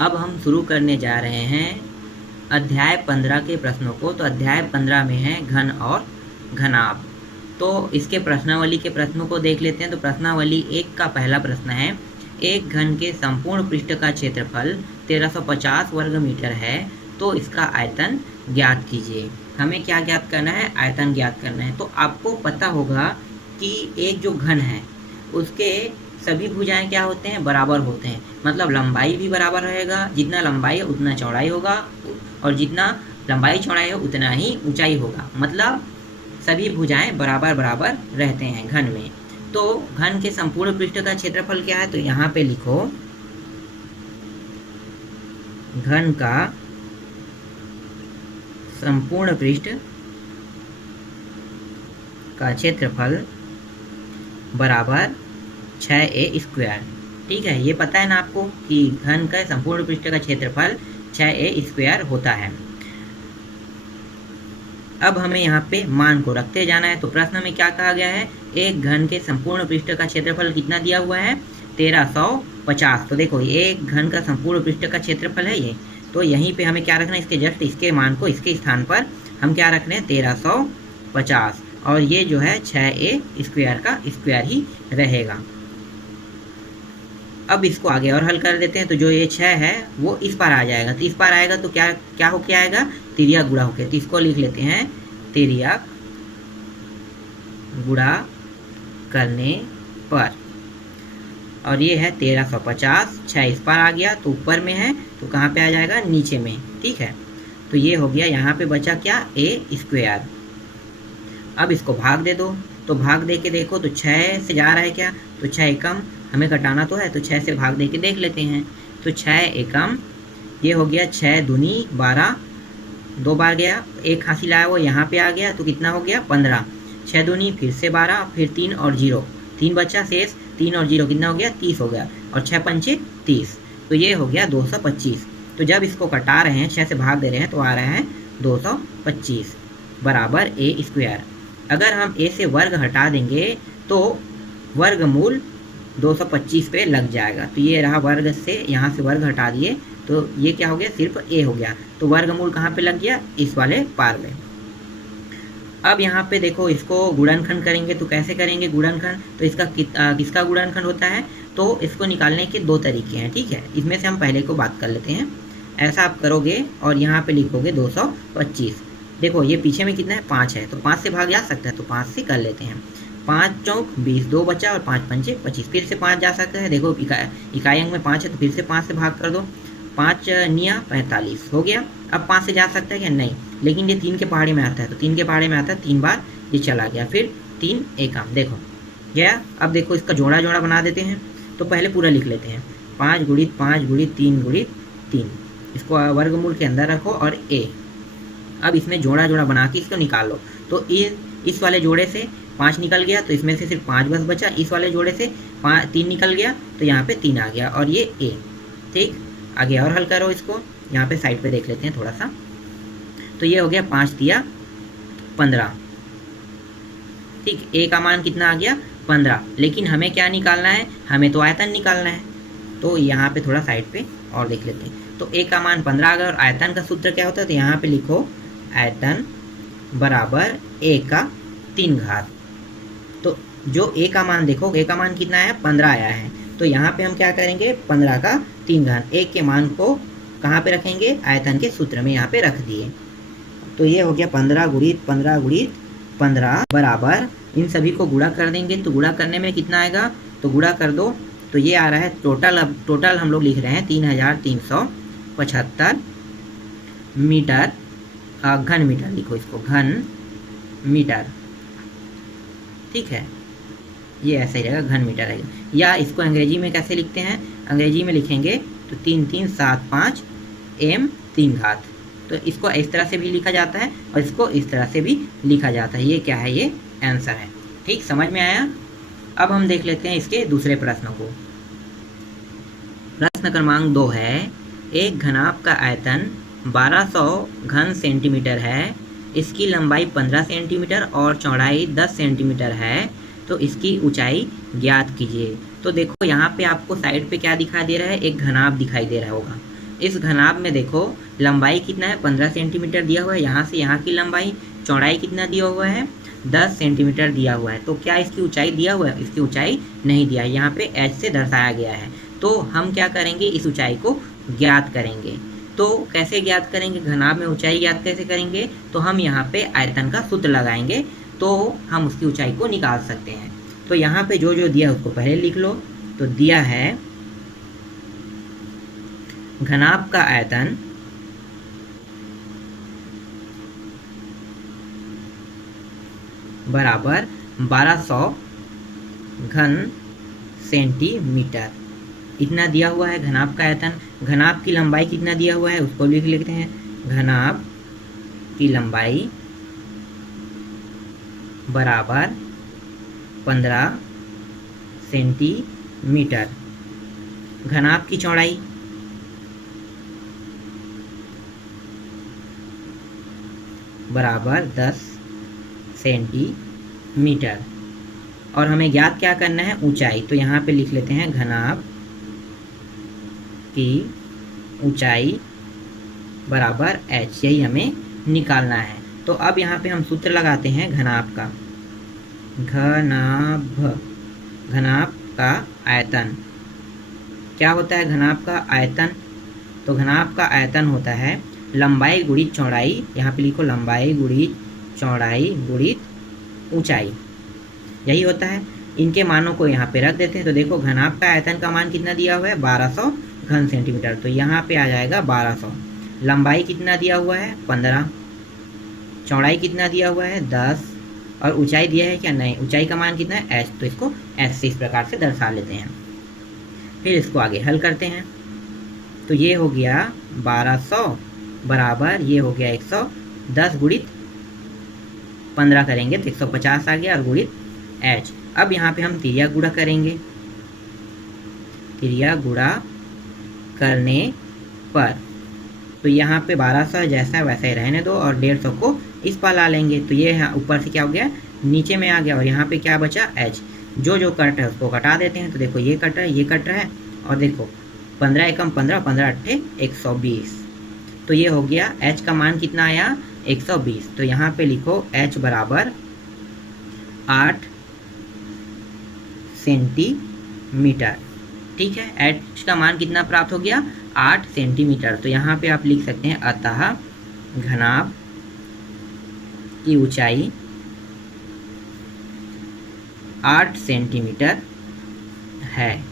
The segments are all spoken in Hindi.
अब हम शुरू करने जा रहे हैं अध्याय 15 के प्रश्नों को। तो अध्याय 15 में है घन और घनाभ। तो इसके प्रश्नावली के प्रश्नों को देख लेते हैं। तो प्रश्नावली 1 का पहला प्रश्न है, एक घन के संपूर्ण पृष्ठ का क्षेत्रफल 1350 वर्ग मीटर है, तो इसका आयतन ज्ञात कीजिए। हमें क्या ज्ञात करना है? आयतन ज्ञात करना है। तो आपको पता होगा कि एक जो घन है उसके सभी भुजाएं क्या होते हैं? बराबर होते हैं। मतलब लंबाई भी बराबर रहेगा, जितना लंबाई है उतना चौड़ाई होगा, और जितना लंबाई चौड़ाई है उतना ही ऊंचाई होगा। मतलब सभी भुजाएं बराबर बराबर रहते हैं घन में। तो घन के संपूर्ण पृष्ठ का क्षेत्रफल क्या है? तो यहाँ पे लिखो, घन का संपूर्ण पृष्ठ का क्षेत्रफल बराबर 6a²। ठीक है, ये पता है ना आपको कि घन का संपूर्ण पृष्ठ का क्षेत्रफल 6a² होता है। अब हमें यहाँ पे मान को रखते जाना है। तो प्रश्न में क्या कहा गया है? एक घन के संपूर्ण पृष्ठ का क्षेत्रफल कितना दिया हुआ है? 1350। तो देखो, ये एक घन का संपूर्ण पृष्ठ का क्षेत्रफल है ये। तो यहीं पे हमें क्या रखना है? इसके जस्ट इसके मान को इसके स्थान पर हम क्या रख रहे हैं? 1350। और ये जो है 6a² का स्क्वायर ही रहेगा। अब इसको आगे और हल कर देते हैं। तो जो ये 6 है वो इस पर आ जाएगा। तो इस पर आएगा तो क्या क्या होके आएगा? तिर्यक गुणा होके। तो इसको लिख लेते हैं, तिर्यक गुणा करने पर। और ये है 1350, 6 इस पर आ गया तो ऊपर में है, तो कहाँ पे आ जाएगा? नीचे में। ठीक है, तो ये हो गया। यहाँ पे बचा क्या? a²। अब इसको भाग दे दो। तो भाग दे के देखो, तो 6 से जा रहा है क्या? तो 6 एकम हमें घटाना तो है, तो 6 से भाग दे के देख लेते हैं। तो 6 एकम, ये हो गया 6 दूनी 12, 2 बार गया, एक हासिल आया वो यहाँ पे आ गया, तो कितना हो गया? 15। 6 दूनी फिर से 12, फिर 3 और 0, 3 बचा शेष, 3 और 0 कितना हो गया? 30 हो गया। और 6 पंचे 30, तो ये हो गया 225। तो जब इसको कटा रहे हैं, 6 से भाग दे रहे हैं, तो आ रहा है 225 बराबर a²। अगर हम a से वर्ग हटा देंगे तो वर्गमूल 225 पे लग जाएगा। तो ये रहा, वर्ग से यहाँ से वर्ग हटा दिए तो ये क्या हो गया? सिर्फ a हो गया। तो वर्गमूल कहाँ पे लग गया? इस वाले पार में। अब यहाँ पे देखो, इसको गुणनखंड करेंगे तो कैसे करेंगे गुणनखंड? तो इसका किसका गुणनखंड होता है? तो इसको निकालने के 2 तरीके हैं। ठीक है, इसमें से हम पहले को बात कर लेते हैं। ऐसा आप करोगे और यहाँ पे लिखोगे 225। देखो ये पीछे में कितना है? 5 है, तो 5 से भाग जा सकता है, तो 5 से कर लेते हैं। 5 चौक 20, 2 बचा, और 5 पंचे 25। फिर से 5 जा सकता है। देखो इकाई अंक में 5 है, तो फिर से 5 से भाग कर दो। 5 निया 45 हो गया। अब 5 से जा सकता है क्या? नहीं, लेकिन ये 3 के पहाड़े में आता है, तो 3 के पहाड़े में आता है, 3 बार ये चला गया, फिर 3 एकम। देखो गया। अब देखो इसका जोड़ा जोड़ा बना देते हैं। तो पहले पूरा लिख लेते हैं, 5 गुणित 5 गुणित 3 गुणित 3। इसको वर्गमूल के अंदर रखो और a। अब इसमें जोड़ा जोड़ा बना के इसको निकाल लो। तो इस वाले जोड़े से 5 निकल गया, तो इसमें से सिर्फ 5 बस बचा। इस वाले जोड़े से 3 निकल गया, तो यहाँ पे 3 आ गया, और ये a। ठीक, आगे और हल करो इसको। यहाँ पे साइड पे देख लेते हैं थोड़ा सा। तो ये हो गया 5 तिया 15। ठीक, a का मान कितना आ गया? 15। लेकिन हमें क्या निकालना है? हमें तो आयतन निकालना है। तो यहाँ पे थोड़ा साइड पे और देख लेते हैं। तो a का मान 15 आ गया, और आयतन का सूत्र क्या होता है? तो यहाँ पे लिखो, आयतन बराबर a का 3 घात। तो जो a का मान देखो, a का मान कितना है? 15 आया है। तो यहाँ पे हम क्या करेंगे? 15 का 3 घात। a के मान को कहाँ पे रखेंगे? आयतन के सूत्र में यहाँ पे रख दिए। तो ये हो गया 15 गुणित 15 गुणित 15 बराबर, इन सभी को गुणा कर देंगे। तो गुणा करने में कितना आएगा? तो गुणा कर दो, तो ये आ रहा है टोटल। अब टोटल हम लोग लिख रहे हैं 3375 मीटर, घन मीटर लिखो इसको, घन मीटर। ठीक है, ये ऐसा ही रहेगा, घन मीटर रहेगा। या इसको अंग्रेजी में कैसे लिखते हैं? अंग्रेजी में लिखेंगे तो 3375 m 3 घात। तो इसको इस तरह से भी लिखा जाता है, और इसको इस तरह से भी लिखा जाता है। ये क्या है? ये आंसर है। ठीक, समझ में आया? अब हम देख लेते हैं इसके दूसरे प्रश्न को। प्रश्न क्रमांक 2 है, एक घनाभ का आयतन 1200 घन सेंटीमीटर है, इसकी लंबाई 15 सेंटीमीटर और चौड़ाई 10 सेंटीमीटर है, तो इसकी ऊंचाई ज्ञात कीजिए। तो देखो यहाँ पे आपको साइड पे क्या दिखाई दे रहा है? एक घनाभ दिखाई दे रहा होगा। इस घनाभ में देखो लंबाई कितना है, 15 सेंटीमीटर दिया हुआ है, यहाँ से यहाँ की लंबाई, चौड़ाई कितना दिया हुआ है, 10 सेंटीमीटर दिया हुआ है। तो क्या इसकी ऊंचाई दिया हुआ है? इसकी ऊंचाई नहीं दिया है, यहाँ पे h से दर्शाया गया है। तो हम क्या करेंगे, इस ऊंचाई को ज्ञात करेंगे। तो कैसे ज्ञात करेंगे, घनाभ में ऊंचाई ज्ञात कैसे करेंगे? तो हम यहाँ पे आयतन का सूत्र लगाएंगे तो हम उसकी ऊंचाई को निकाल सकते हैं। तो यहाँ पे जो जो दिया उसको पहले लिख लो। तो दिया है घनाभ का आयतन बराबर 1200 घन सेंटीमीटर, इतना दिया हुआ है घनाभ का आयतन। घनाभ की लंबाई कितना दिया हुआ है उसको लिख लेते हैं। घनाभ की लंबाई बराबर 15 सेंटीमीटर। घनाभ की चौड़ाई बराबर 10 सेंटीमीटर। और हमें ज्ञात क्या करना है, ऊंचाई। तो यहाँ पे लिख लेते हैं घनाभ की ऊंचाई बराबर h, यही हमें निकालना है। तो अब यहाँ पे हम सूत्र लगाते हैं घनाभ का। घनाभ का आयतन क्या होता है? घनाभ का आयतन, तो घनाभ का आयतन होता है लंबाई गुणित चौड़ाई। यहाँ पे लिखो लंबाई गुणित चौड़ाई गुणित ऊंचाई, यही होता है। इनके मानों को यहाँ पे रख देते हैं। तो देखो घनाभ का आयतन का मान कितना दिया हुआ है, 1200 घन सेंटीमीटर। तो यहाँ पे आ जाएगा 1200। लंबाई कितना दिया हुआ है, 15। चौड़ाई कितना दिया हुआ है, 10। और ऊंचाई दिया है क्या? नहीं। ऊंचाई का मान कितना है, h। तो इसको h से इस प्रकार से दर्शा लेते हैं। फिर इसको आगे हल करते हैं। तो ये हो गया 1200 बराबर, ये हो गया 110 गुणित 15 करेंगे तो 150 आ गया, और गुणित h। अब यहाँ पे हम तिर्या गुणा करेंगे। तिर्या गुणा करने पर तो यहाँ पे 1200 जैसा वैसा ही रहने दो, और 150 को इस पर ला लेंगे। तो ये ऊपर से क्या हो गया, नीचे में आ गया, और यहाँ पे क्या बचा, h। जो जो कट है उसको कटा देते हैं। तो देखो ये कट रहा है, ये कट रहा है, और देखो 15 एकम 15, 15 अट्ठे 120। तो ये हो गया, h का मान कितना आया, 120। तो यहाँ पे लिखो h बराबर 8 सेंटीमीटर। ठीक है, h का मान कितना प्राप्त हो गया, 8 सेंटीमीटर। तो यहाँ पे आप लिख सकते हैं अतः घनाभ की ऊंचाई 8 सेंटीमीटर है।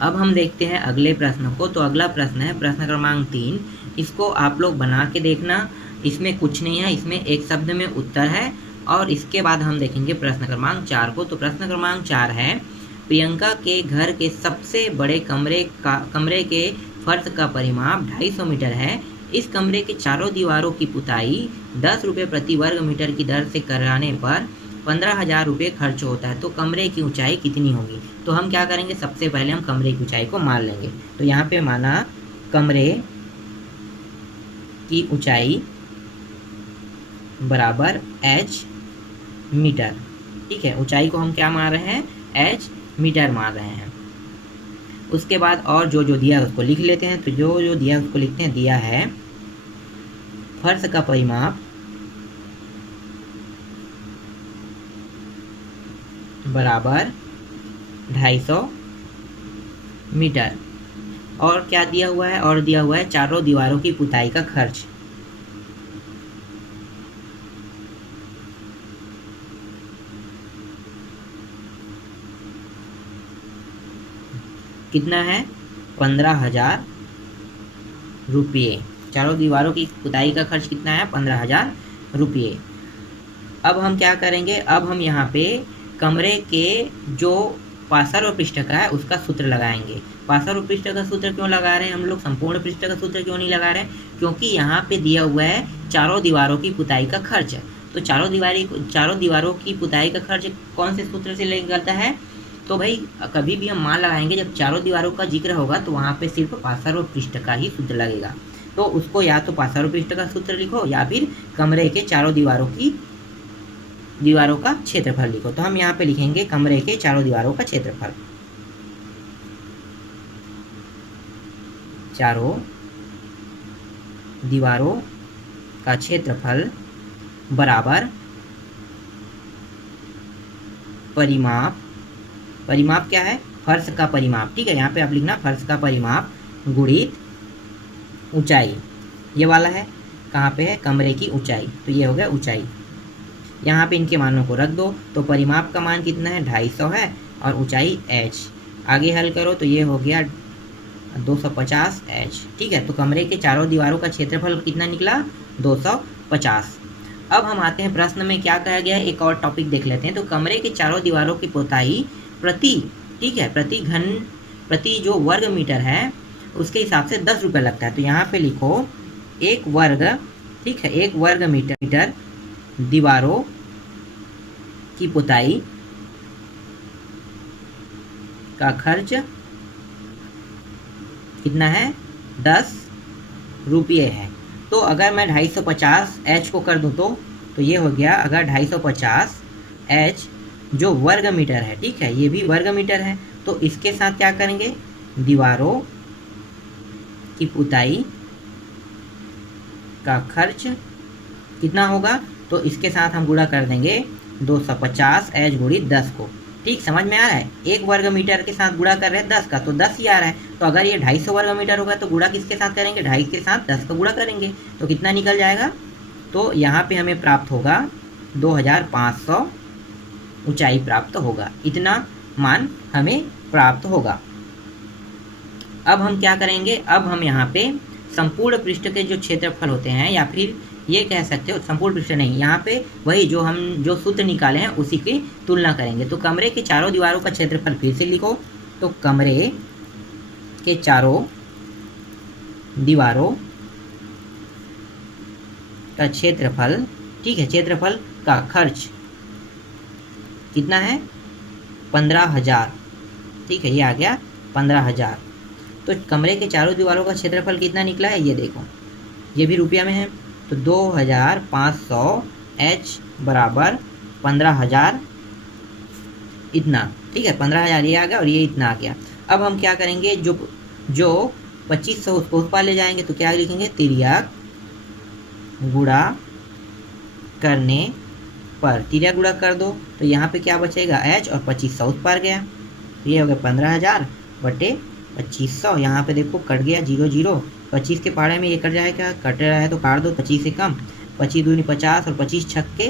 अब हम देखते हैं अगले प्रश्न को। तो अगला प्रश्न है प्रश्न क्रमांक 3। इसको आप लोग बना के देखना, इसमें कुछ नहीं है, इसमें एक शब्द में उत्तर है। और इसके बाद हम देखेंगे प्रश्न क्रमांक 4 को। तो प्रश्न क्रमांक 4 है, प्रियंका के घर के सबसे बड़े कमरे के फर्श का परिमाप 250 मीटर है। इस कमरे के चारों दीवारों की पुताई 10 रुपये प्रति वर्ग मीटर की दर से कराने पर 15,000 रुपये खर्च होता है। तो कमरे की ऊंचाई कितनी होगी? तो हम क्या करेंगे, सबसे पहले हम कमरे की ऊंचाई को मान लेंगे। तो यहाँ पे माना कमरे की ऊंचाई बराबर h मीटर। ठीक है, ऊंचाई को हम क्या मान रहे हैं, h मीटर मान रहे हैं। उसके बाद और जो जो दिया है उसको लिख लेते हैं। तो जो जो दिया है उसको लिखते हैं। दिया है फर्श का परिमाप बराबर 250 मीटर। और क्या दिया हुआ है, और दिया हुआ है चारों दीवारों की पुताई का खर्च। कितना है, 15,000 रुपये। चारों दीवारों की पुताई का खर्च कितना है, 15,000 रुपये। अब हम क्या करेंगे, अब हम यहाँ पे कमरे के जो पार्श्व पृष्ठ का है उसका सूत्र लगाएंगे। पार्श्व पृष्ठ का सूत्र क्यों लगा रहे हैं हम लोग, संपूर्ण पृष्ठ का सूत्र क्यों नहीं लगा रहे हैं? क्योंकि यहाँ पे दिया हुआ है चारों दीवारों की पुताई का खर्च। तो चारों दीवारों की पुताई का खर्च कौन से सूत्र से निकलता है? तो भाई कभी भी हम मान लगाएंगे जब चारों दीवारों का जिक्र होगा तो वहाँ पे सिर्फ पार्श्व पृष्ठ का ही सूत्र लगेगा। तो उसको या तो पार्श्व पृष्ठ का सूत्र लिखो या फिर कमरे के चारों दीवारों का क्षेत्रफल लिखो। तो हम यहाँ पे लिखेंगे कमरे के चारों दीवारों का क्षेत्रफल। चारों दीवारों का क्षेत्रफल बराबर परिमाप क्या है, फर्श का परिमाप, ठीक है। यहाँ पे आप लिखना फर्श का परिमाप गुणित ऊंचाई, ये वाला है कहाँ पे है, कमरे की ऊंचाई, तो ये हो गया ऊंचाई। यहाँ पे इनके मानों को रख दो, तो परिमाप का मान कितना है 250 है और ऊंचाई h। आगे हल करो तो ये हो गया 250 h, ठीक है। तो कमरे के चारों दीवारों का क्षेत्रफल कितना निकला 250। अब हम आते हैं प्रश्न में क्या कहा गया है, एक और टॉपिक देख लेते हैं। तो कमरे के चारों दीवारों की पुताई प्रति, ठीक है, प्रति जो वर्ग मीटर है उसके हिसाब से 10 रुपये लगता है। तो यहाँ पे लिखो 1 वर्ग, ठीक है, 1 वर्ग मीटर दीवारों की पुताई का खर्च कितना है 10 रुपये है। तो अगर मैं 250 h को कर दूं तो ये हो गया, अगर 250 h जो वर्ग मीटर है, ठीक है, ये भी वर्ग मीटर है, तो इसके साथ क्या करेंगे, दीवारों की पुताई का खर्च कितना होगा, तो इसके साथ हम गुणा कर देंगे 250 h गुणित 10 को, ठीक, समझ में आ रहा है। 1 वर्ग मीटर के साथ गुणा कर रहे हैं 10 का, तो 10 ही आ रहा है। तो अगर ये 250 वर्ग मीटर होगा तो गुणा किसके साथ करेंगे, 250 के साथ 10 का गुणा करेंगे, तो कितना निकल जाएगा, तो यहाँ पे हमें प्राप्त होगा 2500 ऊंचाई प्राप्त होगा, इतना मान हमें प्राप्त होगा। अब हम क्या करेंगे, अब हम यहाँ पे संपूर्ण पृष्ठ के जो क्षेत्रफल होते हैं, या फिर ये कह सकते हो संपूर्ण पृष्ठ नहीं, यहाँ पे वही जो हम जो सूत्र निकाले हैं उसी की तुलना करेंगे। तो कमरे के चारों दीवारों का क्षेत्रफल फिर से लिखो, तो कमरे के चारों दीवारों का क्षेत्रफल, ठीक है, क्षेत्रफल का खर्च कितना है 15,000, ठीक है, ये आ गया 15,000। तो कमरे के चारों दीवारों का क्षेत्रफल कितना निकला है, ये देखो, ये भी रुपया में है, तो 2500 h बराबर 15,000 इतना, ठीक है, 15,000 ये आ गया और ये इतना आ गया। अब हम क्या करेंगे, जो 2500 उसको उस पार ले जाएंगे, तो क्या लिखेंगे, तिर्यक गुणा करने पर, तिर्यक गुणा कर दो, तो यहाँ पे क्या बचेगा h और 2500 उस पार गया, तो ये हो गया 15,000 बटे 2500। यहाँ पे देखो कट गया 0 0, 25 के पारे में ये कट जाएगा, कट रहा है तो काट दो, 25 से कम, 25 दूनी 50 और 25 छक्के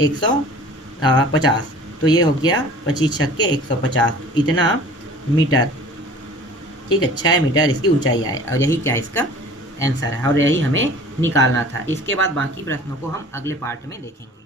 150, तो ये हो गया 25 छक्के 150, इतना मीटर, ठीक है, 6 मीटर इसकी ऊंचाई आए, और यही क्या इसका आंसर है, और यही हमें निकालना था। इसके बाद बाकी प्रश्नों को हम अगले पार्ट में देखेंगे।